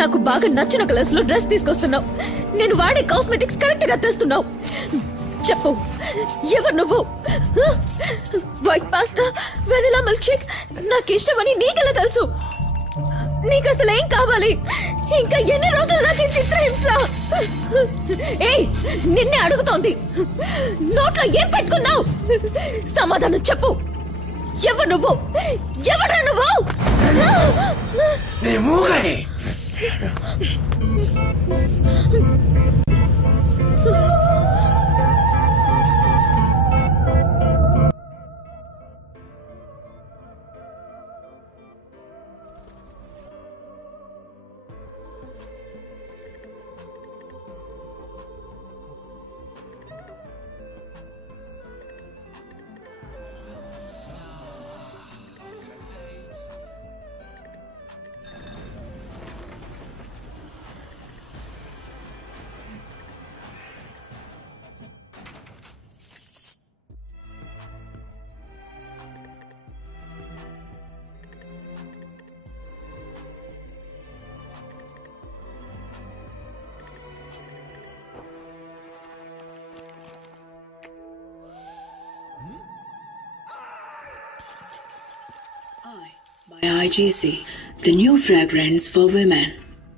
నాకు బాగా నచ్చిన కలర్స్ లో డ్రెస్ తీసుకొస్తున్నావు. నేను వాడే కాస్మెటిక్స్ కరెక్ట్ గా తెస్తున్నావు. చెప్పు, ఎవరు నువ్వు? White pasta, vanilla milk shake నాకు ఇష్టమని నీకెలా తెలుసు? నీకు అసలు ఏం కావాలి? ఇంకా ఎన్ని రోజులు నాకు చిత్రహింస? నిన్నే అడుగుతోంది. నోట్లో ఏం పెట్టుకున్నావు? సమాధానం చెప్పు. ఎవరు నువ్వు? ఎవరా నువ్వు? By IGC, the new fragrance for women.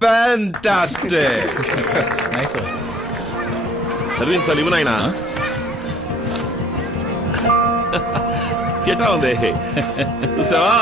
Fantastic! Nice one. Sarvin Salivanaina. Get down there. Susava.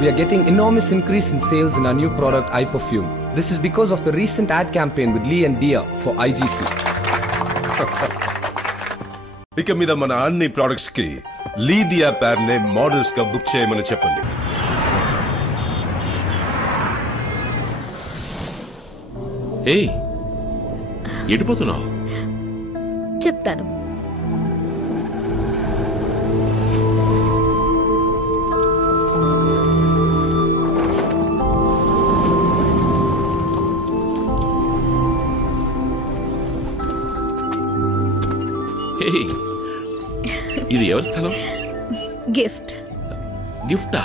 We are getting enormous increase in sales in our new product, iPerfume. This is because of the recent ad campaign with Lee and Dia for IGC. ఇక మీద మన అన్ని products కి లీ దియా పేర్ నే models గా book చేయమని చెప్పండి. ఏయ్, ఎడిపోతున్నావు? చెప్తాను. ఇది ఎవరి స్థలం? గిఫ్ట్. గిఫ్టా?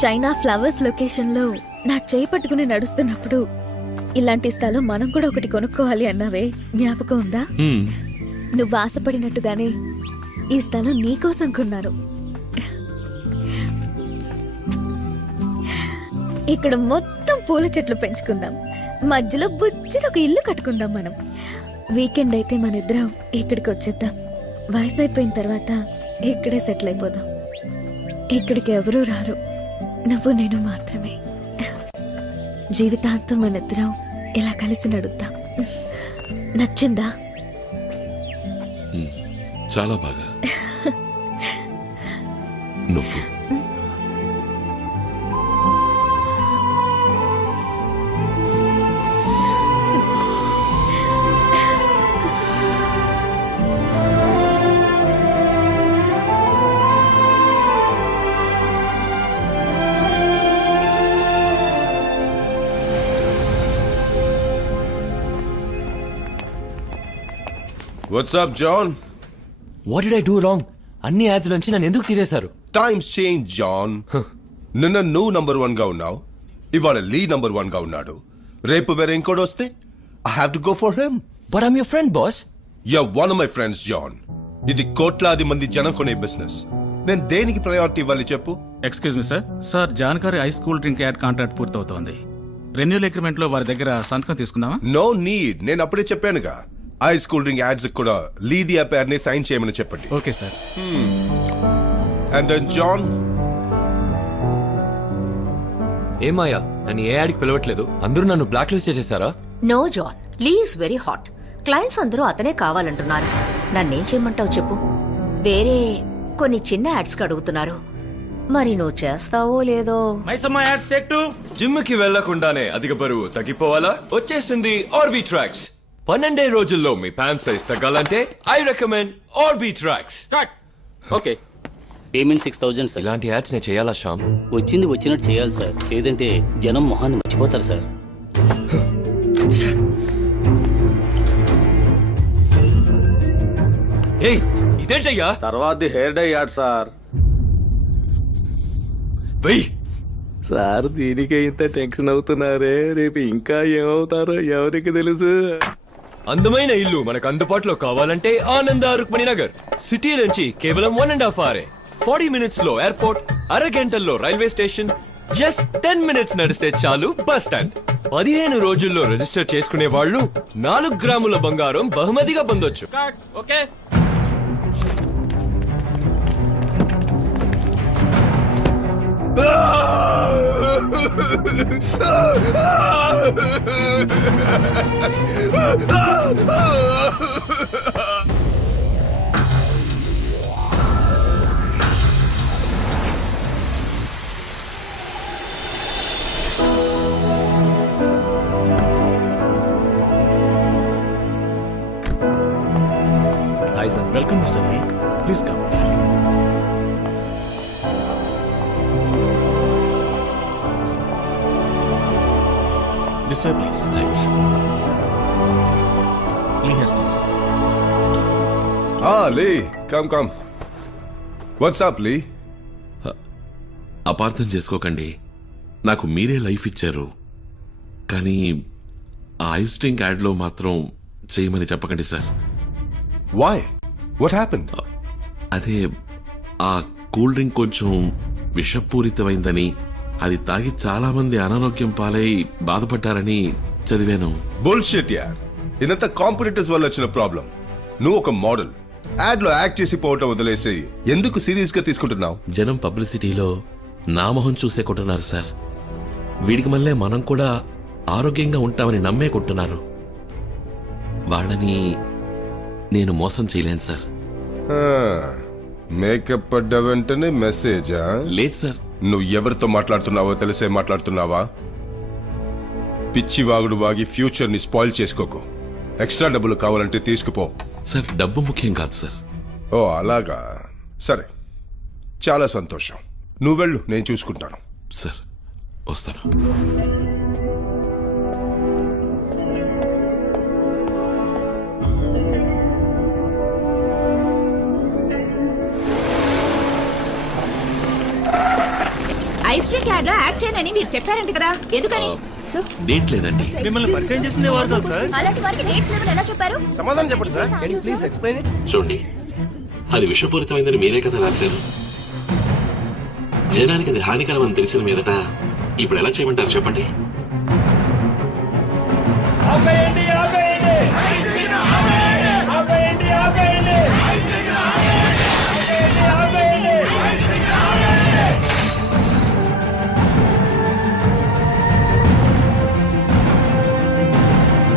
చైనా ఫ్లవర్స్ లొకేషన్ లో నా చేయి పట్టుకుని నడుస్తున్నప్పుడు ఇలాంటి స్థలం మనం కూడా ఒకటి కొనుక్కోవాలి అన్నావే, జ్ఞాపకం ఉందా? నువ్వు ఆశపడినట్టుగానే ఈ స్థలం నీకోసం కొన్నాను. ఇక్కడ మొత్తం పూల చెట్లు పెంచుకుందాం, మధ్యలో బుజ్జిలో ఒక ఇల్లు కట్టుకుందాం. మనం వీకెండ్ అయితే మన ఇద్దరం ఇక్కడికి వచ్చేద్దాం. వయసు అయిపోయిన తర్వాత ఇక్కడే సెటిల్ అయిపోదాం. ఇక్కడికి ఎవరూ రారు, నువ్వు నేను మాత్రమే. జీవితాంతం మన ఇద్దరం ఇలా కలిసి నడుద్దాం. నచ్చిందా? చాలా బాగా. నువ్వు What's up, John? What did I do wrong? అన్ని యాడ్స్ నుంచి నన్ను ఎందుకు తీసేశారు? Times change, John. నిన్న నువ్వు నంబర్ 1 గా ఉన్నావు, ఇవాళ లీ నంబర్ 1 గా ఉన్నాడు. రేపు వేరే ఇంకోటి వస్తే I have to go for him. But I'm your friend, boss. You're one of my friends, John. ఇది కోట్లాది మంది జనం కొనే బిజినెస్. నేను దేనికి ప్రయారిటీ ఇవ్వాలి చెప్పు? Excuse me sir. Sir, John గారి ice cool drink ad contract పూర్తవుతోంది. రెన్యూల్ అగ్రిమెంట్ లో వారి దగ్గర సంతకం తీసుకుందామా? No need. నేను అప్పుడే చెప్పానుగా, ఐస్ కూల్ డ్రింక్ యాడ్స్ కూడా లీ దియా పేర్ ని సైన్ చేయమని చెప్పండి. Okay sir. And then John, ఏమాయా, నన్ను ఏ యాడ్కి పిలవట్లేదు? అందరూ నన్ను బ్లాక్ లిస్ట్ చేసేసారా? No John, Lee is very hot. Clients అందరూ అతనే కావాలంటున్నారు. నన్నేం చేయమంటావు చెప్పు? వేరే కొన్ని చిన్న యాడ్స్ కి అడుగుతున్నారు, మరి నువ్వు చేస్తావో లేదో. జిమ్ కి వెళ్లకుండానే అధిక బరువు తగ్గిపోవాలా? వచ్చేసింది ఆర్బీ ట్రాక్స్. 12 రోజుల్లో మీ ప్యాంట్ సైజ్ తగ్గాలంటే I recommend RB tracks. Okay, payment 6,000 sir. ఇలాంటి యాడ్స్ నేను చేయాలా శ్యామ్? వచ్చినట్టు చేయాలి సార్, లేదంటే జనం మొహాన్ని మర్చిపోతారు సార్. ఏయ్, ఇదేంటయ్యా? తర్వాత హెయిర్ డై యాడ్ సార్. వెయ్ సార్, దీనికే ఇంత టెన్షన్ అవుతున్నారే, రేపు ఇంకా ఏమవుతారో ఎవరికి తెలుసు. అందమైన ఇల్లు మనకు అందుబాటులో కావాలంటే ఆనంద రుక్మిణి నగర్. సిటీ నుంచి కేవలం 1.5 hours, 40 minutes లో ఎయిర్పోర్ట్, అరగంటల్లో రైల్వే స్టేషన్, జస్ట్ 10 minutes నడిస్తే చాలు బస్ స్టాండ్. 15 రోజుల్లో రిజిస్టర్ చేసుకునే వాళ్ళు 4 గ్రాముల బంగారం బహుమతిగా పొందొచ్చు. Okay, hi sir. Welcome mister Lee, please come. This way, please. Thanks. Lee has come, sir. Lee, come. What's up, Lee? అపార్థం చేసుకోకండి, నాకు మీరే లైఫ్ ఇచ్చారు, కానీ ఆ ఐస్ డ్రింక్ యాడ్లో మాత్రం చేయమని చెప్పకండి సార్. Why? What happened? అదే, ఆ కూల్ డ్రింక్ కొంచెం విషపూరితమైందని, అది తాగి చాలా మంది అనారోగ్యం పాలై బాధపడ్డారని చదివాను. Bullshit, యార్. ఇదంతా కాంపిటీటర్స్ వల్ల వచ్చిన ప్రాబ్లం. నువ్వు ఒక మోడల్, యాడ్ లో యాక్ట్ చేసి పోవటం వదిలేసి ఎందుకు సీరియస్ గా తీసుకుంటున్నావు? జనం పబ్లిసిటీలో నా మొహం చూసే కొంటున్నారు సార్. వీడికి మళ్ళీ మనం కూడా ఆరోగ్యంగా ఉంటామని నమ్మే కొంటున్నారు. వాళ్ళని నేను మోసం చేయలేను సార్. మేకప్ పడ్డ వెంటనే మెసేజా? లేదు సార్. నువ్వు ఎవరితో మాట్లాడుతున్నావో తెలిసే మాట్లాడుతున్నావా? పిచ్చివాగుడు వాగి ఫ్యూచర్ ని స్పాయిల్ చేసుకోకు. ఎక్స్ట్రా డబ్బులు కావాలంటే తీసుకుపో. సార్, డబ్బు ముఖ్యం కాదు సార్. ఓ అలాగా, సరే, చాలా సంతోషం. నువ్వు వెళ్ళు, నేను చూసుకుంటాను. సార్, వస్తాను. ఐస్ డ్రింక్ యాడ్ లో యాక్ట్ చేయనని మీరు చెప్పారంట కదా, ఎందుకని? డేట్ లేదండి. మిమ్మల్ని పరిచయం చేసిందే వారు కదా సార్. అలాంటి వారికి డేట్స్ లేవని ఎలా చెప్పారు? సమాధానం చెప్పండి sir. Can you please explain it? చూడండి, అది విషపూరితమైందని మీరే కదా రాశారు. జనానికి అది హానికరమని తెలిసిన మీదట ఇప్పుడు ఎలా చేయమంటారు చెప్పండి?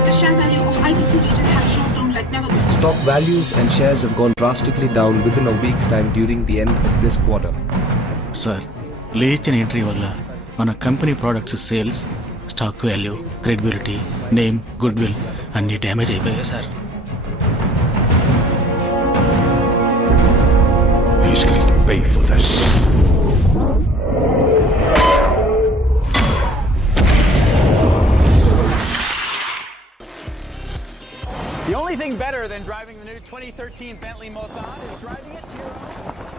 The share value of ITC region has dropped down like never before. Stock values and shares have gone drastically down within a week's time during the end of this quarter. Sir, లేచిన entry వల్ల మన company products sales, stock value, credibility, name, good will అన్ని damage అయిపోయాయి sir. He's going to pay for this. The only thing better than driving the new 2013 Bentley Mulsanne is driving it to your own.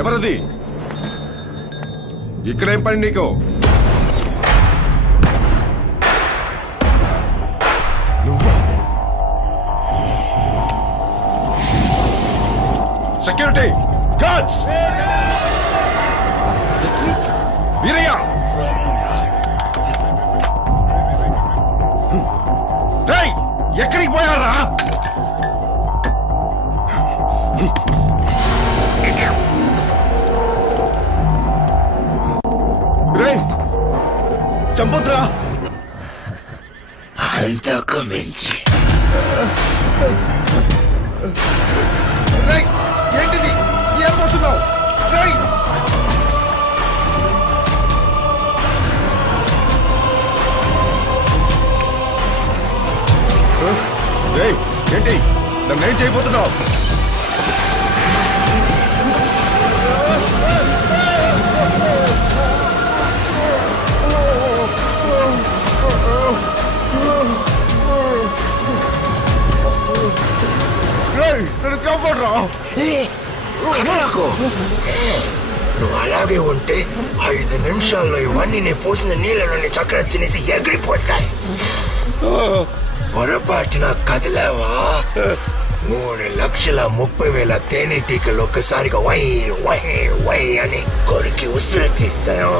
ఎవరది? ఇక్కడేం పని నీకు? Security, Guards! Veeraiah! రేయ్, ఎక్కడికి పోయారా? రేయ్, చంపొద్దురా. అంతకు మించి రేయ్, ఏంటిది? ఏం పోతున్నావు? రేయ్, రేయ్, ఏంటి నన్నేం చేయబోతున్నావు? నన్ను కాపాడరా. నువ్వు అలాగే ఉంటే 5 నిమిషాల్లో ఇవన్నీ నేను పోసిన నీళ్ళలోని చక్కెర తినేసి ఎగిరిపోతాయి. పొరపాటున కదిలేవా 3,30,000 తేనెటీకలు ఒక్కసారిగా వై వై వై అని కొరికి ఉసిరి తీస్తాను.